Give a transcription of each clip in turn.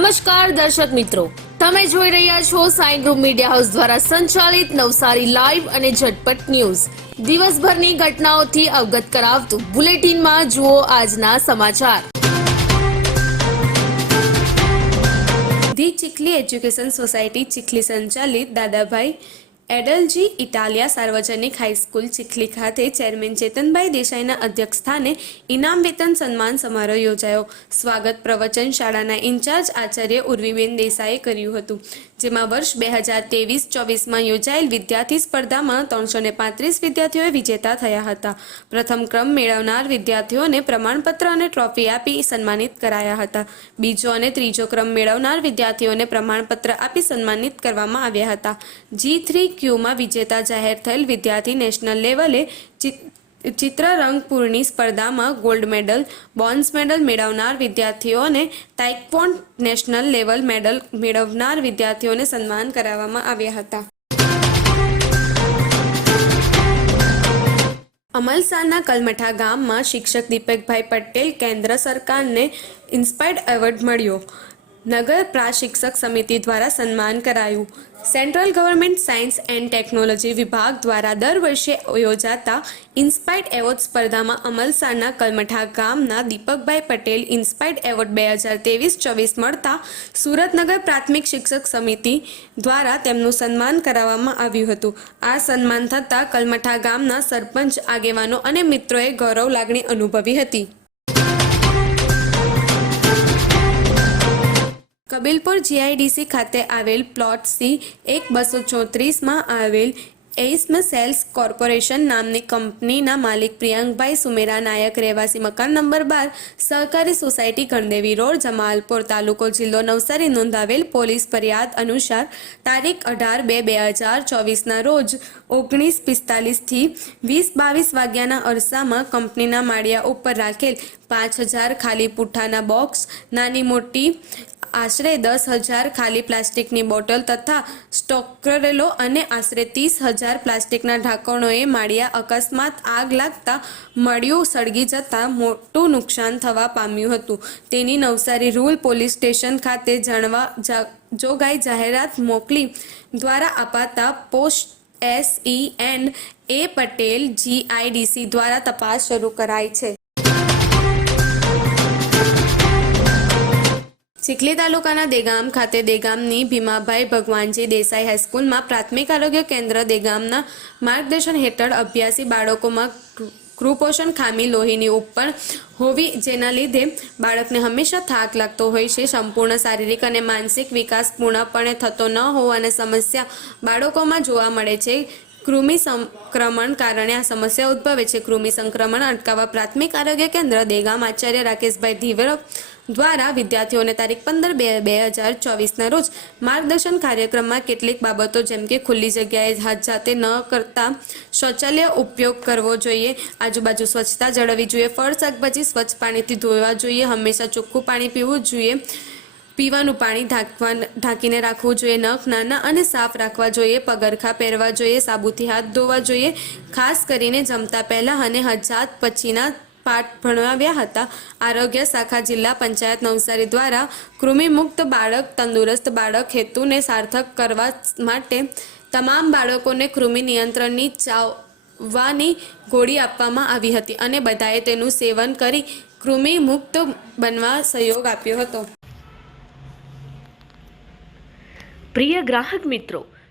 નમસ્કાર દર્શક મિત્રો. તમે જોઈ રહ્યા છો સાઈ ગ્રુપ મીડિયા હાઉસ દ્વારા સંચાલિત નવસારી લાઈવ અને ઝટપટ ન્યૂઝ. દિવસભરની ઘટનાઓથી અવગત કરાવતું બુલેટિનમાં જુઓ આજના સમાચાર. The Chikhli education society Chikhli સંચાલિત દાદાભાઈ એડલજી ઇટાલિયા સાર્વજનિક હાઈસ્કૂલ ચીખલી ખાતે ચેરમેન ચેતનભાઈ દેસાઈના અધ્યક્ષસ્થાને ઇનામ વેતન સન્માન સમારોહ યોજાયો. સ્વાગત પ્રવચન શાળાના ઇન્ચાર્જ આચાર્ય ઉર્વીબેન દેસાઈએ કર્યું હતું. જેમાં વર્ષ બે હજાર ત્રેવીસ ચોવીસમાં યોજાયેલ વિદ્યાર્થી સ્પર્ધામાં ત્રણસો ને પાંત્રીસ વિદ્યાર્થીઓએ વિજેતા થયા હતા. પ્રથમ ક્રમ મેળવનાર વિદ્યાર્થીઓને પ્રમાણપત્ર અને ટ્રોફી આપી સન્માનિત કરાયા હતા. બીજો અને ત્રીજો ક્રમ મેળવનાર વિદ્યાર્થીઓને પ્રમાણપત્ર આપી સન્માનિત કરવામાં આવ્યા હતા. જી થ્રી ક્યુમાં વિજેતા જાહેર થયેલ વિદ્યાર્થી નેશનલ લેવલે ચિત્રરંગપુરની સ્પર્ધામાં ગોલ્ડ મેડલ, બોન્સ મેડલ મેળવનાર વિદ્યાર્થીઓને તાઇક્વોન્ડ નેશનલ લેવલ મેડલ મેળવનાર વિદ્યાર્થીઓને સન્માન કરાવવામાં આવ્યા હતા. અમલસારના કલમઠા ગામમાં શિક્ષક દીપકભાઈ પટેલ કેન્દ્ર સરકારને ઇન્સ્પાયર્ડ એવોર્ડ મળ્યો. નગર પ્રાશિક્ષક સમિતિ દ્વારા સન્માન કરાયું. Central government science and technology વિભાગ દ્વારા દર વર્ષે યોજાતા ઇન્સ્પાયર્ડ એવોર્ડ સ્પર્ધામાં અમલસાડના કલમઠા ગામના દીપકભાઈ પટેલ ઇન્સ્પાયર્ડ એવોર્ડ બે હજાર ત્રેવીસ ચોવીસ મળતા સુરતનગર પ્રાથમિક શિક્ષક સમિતિ દ્વારા તેમનું સન્માન કરાવવામાં આવ્યું હતું. આ સન્માન થતાં કલમઠા ગામના સરપંચ, આગેવાનો અને મિત્રોએ ગૌરવ લાગણી અનુભવી હતી. કબીલપુર જીઆઈડીસી ખાતે આવેલ પ્લોટ સી એક બસો ચોત્રીસમાં આવેલ એઇસ્મ સેલ્સ કોર્પોરેશન નામની કંપનીના માલિક પ્રિયંકભાઈ સુમેરા નાયક રહેવાસી મકાન નંબર બાર, સહકારી સોસાયટી ગણદેવી રોડ, જમાલપુર તાલુકો જિલ્લો નવસારી નોંધાવેલ પોલીસ ફરિયાદ અનુસાર તારીખ અઢાર બે બે હજાર ચોવીસના રોજ ઓગણીસ પિસ્તાલીસથી વીસ બાવીસ વાગ્યાના અરસામાં કંપનીના માળિયા ઉપર રાખેલ પાંચ હજાર ખાલી પુઠ્ઠાના બોક્સ, નાની મોટી આશરે દસ હજાર ખાલી પ્લાસ્ટિકની બોટલ તથા સ્ટોક કરેલો અને આશરે ત્રીસ હજાર પ્લાસ્ટિકના ઢાંકણોએ માળિયા અકસ્માત આગ લાગતા મળ્યું સળગી જતાં મોટું નુકસાન થવા પામ્યું હતું. તેની નવસારી રૂલ પોલીસ સ્ટેશન ખાતે જાણવા જોગાઈ જાહેરાત મોકલી દ્વારા અપાતા post S E and A Patel GIDC દ્વારા તપાસ શરૂ કરાઈ છે. ચીખલી તાલુકાના દેગામ ખાતે દેગામની ભીમાભાઈ ભગવાનજી દેસાઈ હાઈસ્કૂલમાં પ્રાથમિક આરોગ્ય કેન્દ્ર દેગામના માર્ગદર્શન હેઠળ અભ્યાસી બાળકોમાં કૃપોષણ ખામી, લોહીની ઉપર હોવી જેના લીધે બાળકને હંમેશા થાક લાગતો હોય છે. સંપૂર્ણ શારીરિક અને માનસિક વિકાસ પૂર્ણપણે થતો ન હોવાની સમસ્યા બાળકોમાં જોવા મળે છે. કૃમિ સંક્રમણ કારણે આ સમસ્યા ઉદ્ભવે છે. કૃમિ સંક્રમણ અટકાવવા પ્રાથમિક આરોગ્ય કેન્દ્ર દેગામ આચાર્ય રાકેશભાઈ ધીવર દ્વારા વિદ્યાર્થીઓને તારીખ પંદર બે બે હજાર ચોવીસના રોજ માર્ગદર્શન કાર્યક્રમમાં કેટલીક બાબતો જેમ કે ખુલ્લી જગ્યાએ હાથ જાતે ન કરતા શૌચાલય ઉપયોગ કરવો જોઈએ, આજુબાજુ સ્વચ્છતા જાળવવી જોઈએ, ફળ, શાકભાજી સ્વચ્છ પાણીથી ધોવા જોઈએ, હંમેશા ચોખ્ખું પાણી પીવું જોઈએ, પીવાનું પાણી ઢાંકવા ઢાંકીને રાખવું જોઈએ, નખ, નાના અને સાફ રાખવા જોઈએ, પગરખા પહેરવા જોઈએ, સાબુથી હાથ ધોવા જોઈએ, ખાસ કરીને જમતા પહેલાં અને હજાત પછીના પાઠ ભણાવ્યા હતા. આરોગ્ય શાખા જિલ્લા પંચાયત નવસારી દ્વારા કૃમિમુક્ત બાળક, તંદુરસ્ત બાળક હેતુને સાર્થક કરવા માટે તમામ બાળકોને કૃમિ નિયંત્રણની ચાવવાની ગોળી આપવામાં આવી હતી અને બધાએ તેનું સેવન કરી કૃમિ મુક્ત બનવા સહયોગ આપ્યો હતો. પ્રિય ગ્રાહક મિત્રો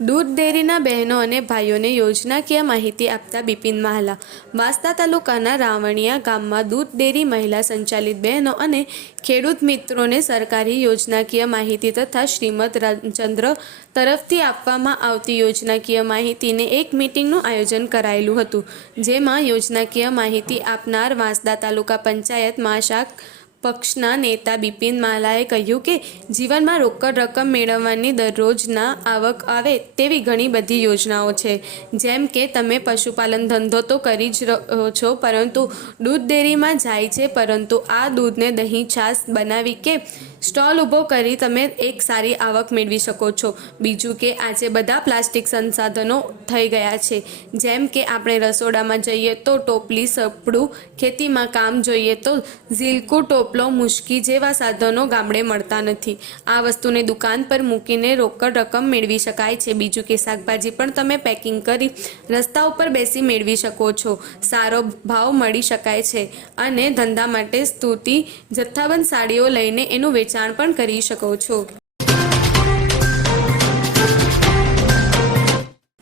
દૂધ ડેરીના બહેનો અને ભાઈઓને યોજનાકીય માહિતી આપતા બિપિન મહાલા. વાંસદા તાલુકાના રાવણિયા ગામમાં દૂધ ડેરી મહિલા સંચાલિત બહેનો અને ખેડૂત મિત્રોને સરકારી યોજનાકીય માહિતી તથા શ્રીમદ રામચંદ્ર તરફથી આપવામાં આવતી યોજનાકીય માહિતીને એક મિટિંગનું આયોજન કરાયેલું હતું, જેમાં યોજનાકીય માહિતી આપનાર વાંસદા તાલુકા પંચાયત માશાક પક્ષના નેતા બિપિન માલાએ કહ્યું કે જીવનમાં રોકડ રકમ મેળવવાની દરરોજના આવક આવે તેવી ઘણી બધી યોજનાઓ છે. જેમ કે તમે પશુપાલન ધંધો તો કરી જ રહ્યો છો, પરંતુ દૂધ ડેરીમાં જાય છે, પરંતુ આ દૂધને દહીં છાશ બનાવી કે સ્ટોલ ઊભો કરી તમે એક સારી આવક મેળવી શકો છો. બીજું કે આજે બધા પ્લાસ્ટિક સંસાધનો થઈ ગયા છે. જેમ કે આપણે રસોડામાં જઈએ તો ટોપલી, સપડું, ખેતીમાં કામ જોઈએ તો ઝીલકુ, ટોપલો, મુશ્કી જેવા સાધનો ગામડે મળતા નથી. આ વસ્તુને દુકાન પર મૂકીને રોકડ રકમ મેળવી શકાય છે. બીજું કે શાકભાજી પણ તમે પેકિંગ કરી રસ્તા ઉપર બેસી મેળવી શકો છો. સારો ભાવ મળી શકાય છે. અને ધંધા માટે સ્તુતિ, જથ્થાબંધ સાડીઓ લઈને એનું વેચાણ પણ કરી શકો છો.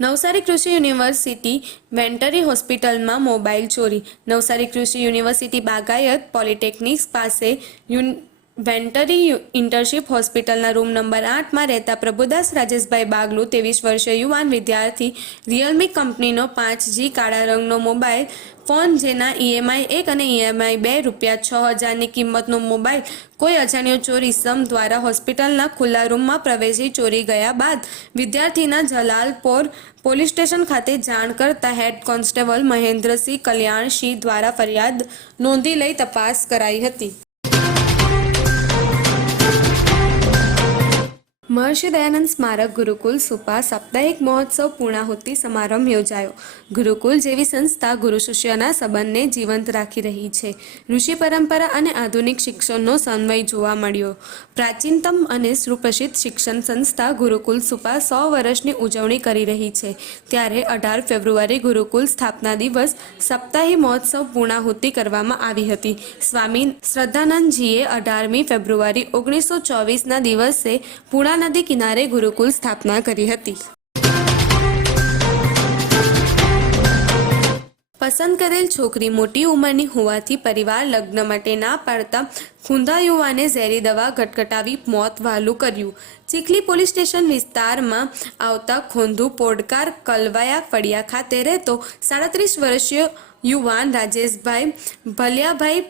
નવસારી કૃષિ યુનિવર્સિટી વેન્ટરી હોસ્પિટલમાં મોબાઈલ ચોરી. નવસારી કૃષિ યુનિવર્સિટી બાગાયત પોલિટેકનિક્સ પાસે વેન્ટરી ઇન્ટરશીપ હોસ્પિટલના રૂમ નંબર આઠમાં રહેતા પ્રભુદાસ રાજેશભાઈ બાગલુ, ત્રેવીસ વર્ષીય યુવાન વિદ્યાર્થી, રિયલમી કંપનીનો પાંચ જી કાળા રંગનો મોબાઈલ, ફોન જેના ઈએમઆઈ એક અને ઈએમઆઈ બે રૂપિયા છ હજારની કિંમતનો મોબાઈલ, કોઈ અજાણ્યો ચોરી સમ દ્વારા હોસ્પિટલના ખુલ્લા રૂમમાં પ્રવેશી ચોરી ગયા બાદ, વિદ્યાર્થીના જલાલપોર પોલીસ સ્ટેશન ખાતે જાણ કરતા હેડ કોન્સ્ટેબલ મહેન્દ્રસિંહ કલ્યાણસિંહ દ્વારા ફરિયાદ નોંધી લઈ તપાસ કરાઈ હતી. મહર્ષિ દયાનંદ સ્મારક ગુરુકુલ સુપા સાપ્તાહિક મહોત્સવ પૂર્ણાહુતિ સમારંભ યોજાયો. ગુરુકુલ જેવી સંસ્થા ગુરુ શિષ્યના સંબંધને જીવંત રાખી રહી છે. ઋષિ પરંપરા અને આધુનિક શિક્ષણનો સમન્વય જોવા મળ્યો. પ્રાચીનતમ અને સુપ્રસિદ્ધ શિક્ષણ સંસ્થા ગુરુકુલ સુપા સો વર્ષની ઉજવણી કરી રહી છે. ત્યારે અઢાર ફેબ્રુઆરી ગુરુકુલ સ્થાપના દિવસ સપ્તાહી મહોત્સવ પૂર્ણાહુતિ કરવામાં આવી હતી. સ્વામી શ્રદ્ધાનંદજીએ અઢારમી ફેબ્રુઆરી ઓગણીસો ચોવીસના દિવસે પૂર્ણા નદી કિનારે ગુરુકુલ સ્થાપના કરી હતી. પસંદ કરેલ છોકરી મોટી ઉંમરની હોવાથી પરિવાર લગ્ન માટે ના પાડતા ખૂંધા યુવાને ઝેરી દવા ગટગટાવી મોત વહાલું કર્યું. ચીખલી પોલીસ સ્ટેશન વિસ્તારમાં આવતા ખોંધુ પોડકાર કલવાયા ફળિયા ખાતે રહેતો સાડત્રીસ વર્ષીય યુવાન રાજેશભાઈ ભલિયાભાઈ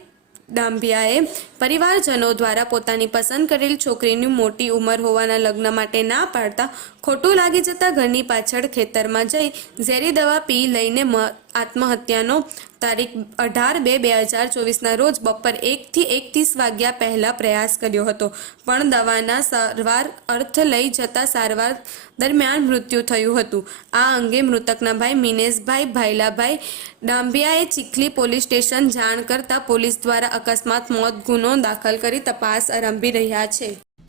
ડાંભિયાએ પરિવારજનો દ્વારા પોતાની પસંદ કરેલ છોકરીની મોટી ઉંમર હોવાના લગ્ન માટે ના પાડતા ખોટું લાગી જતા ઘરની પાછળ ખેતરમાં જઈ ઝેરી દવા પી લઈને આત્મહત્યાનો તારીખ અઢાર બે બે હજાર ચોવીસના રોજ બપોર એકથી એકત્રીસ વાગ્યા પહેલાં પ્રયાસ કર્યો હતો. પણ દવાના સારવાર અર્થ લઈ જતા સારવાર દરમિયાન મૃત્યુ થયું હતું. આ અંગે મૃતકના ભાઈ મિનેશભાઈ, ભાઈલાભાઈ ડાંભિયાએ ચીખલી પોલીસ સ્ટેશન જાણ કરતા પોલીસ દ્વારા અકસ્માત મોત ગુનો દાખલ કરી તપાસ આરંભી રહ્યા છે.